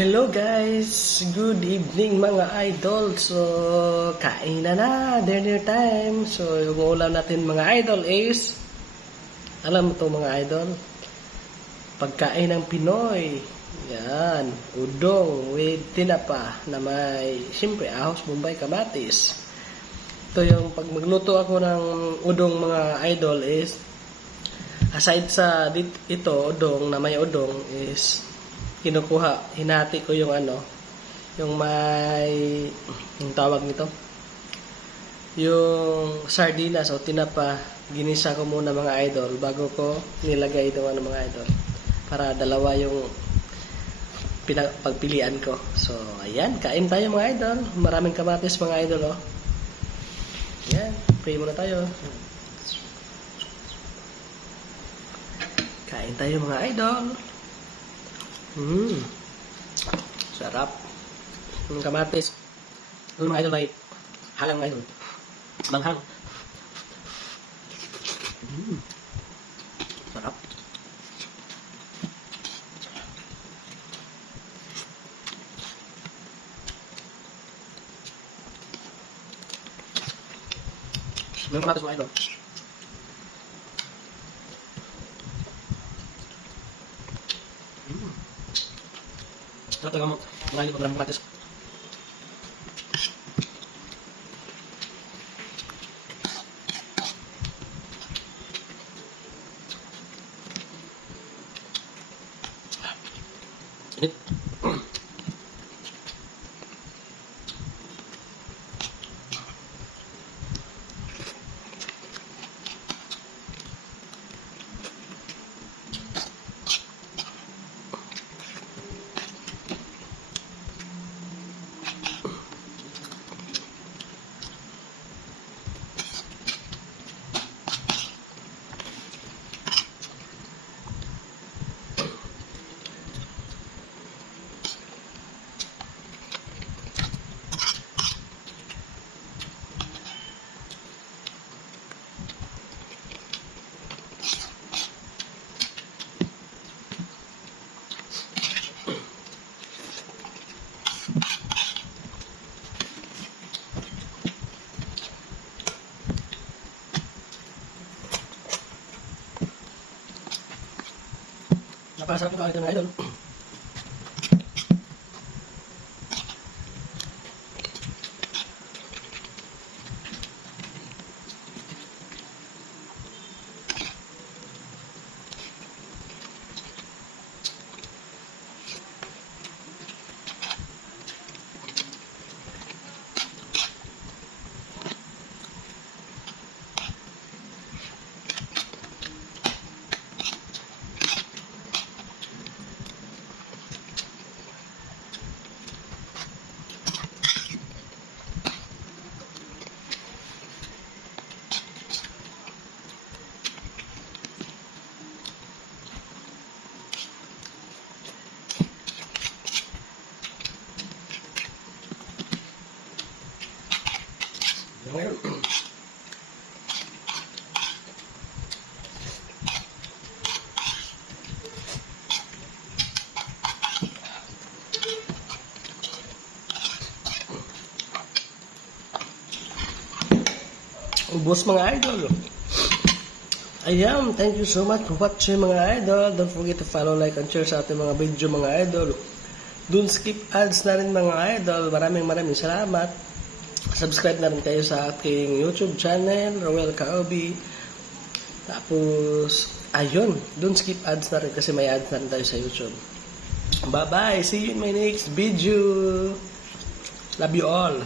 Hello guys! Good evening mga idol! So, kain na, dinner time. So, yung ulam natin mga idol is, alam mo to mga idol? Pagkain ng Pinoy. Yan, udong with tinapa na may, siyempre, ahos, bombay, kamatis. Ito yung, pag magluto ako ng udong mga idol is, aside sa ito, udong, na may udong is, kinukuha, hinati ko yung yung may, yung tawag nito, yung sardinas o tinapa, ginisa ko muna mga idol bago ko nilagay ito mga idol, para dalawa yung pagpilian ko. So, ayan, kain tayo mga idol. Maraming kamatis mga idol, oh. Ayan, pray muna tayo. Kain tayo mga idol. Sarap. Yung kamatis. Yung mga idol may halang mga idol. Manghang. Sarap. Yung kamatis mga idol. Sarap talaga mo. Mga hindi ko maraming kamatis. Init. Napakasarap ng kain ito mga idol. Ubos mga idol. Ayan, thank you so much for watching mga idol. Don't forget to follow, like, and share sa ating mga video mga idol. Don't skip ads na rin mga idol. Maraming salamat. Subscribe na rin kayo sa aking YouTube channel, Roel Kaobi. Tapos, ayun, don't skip ads na rin kasi may ads na rin tayo sa YouTube. Bye-bye. See you in my next video. Love you all.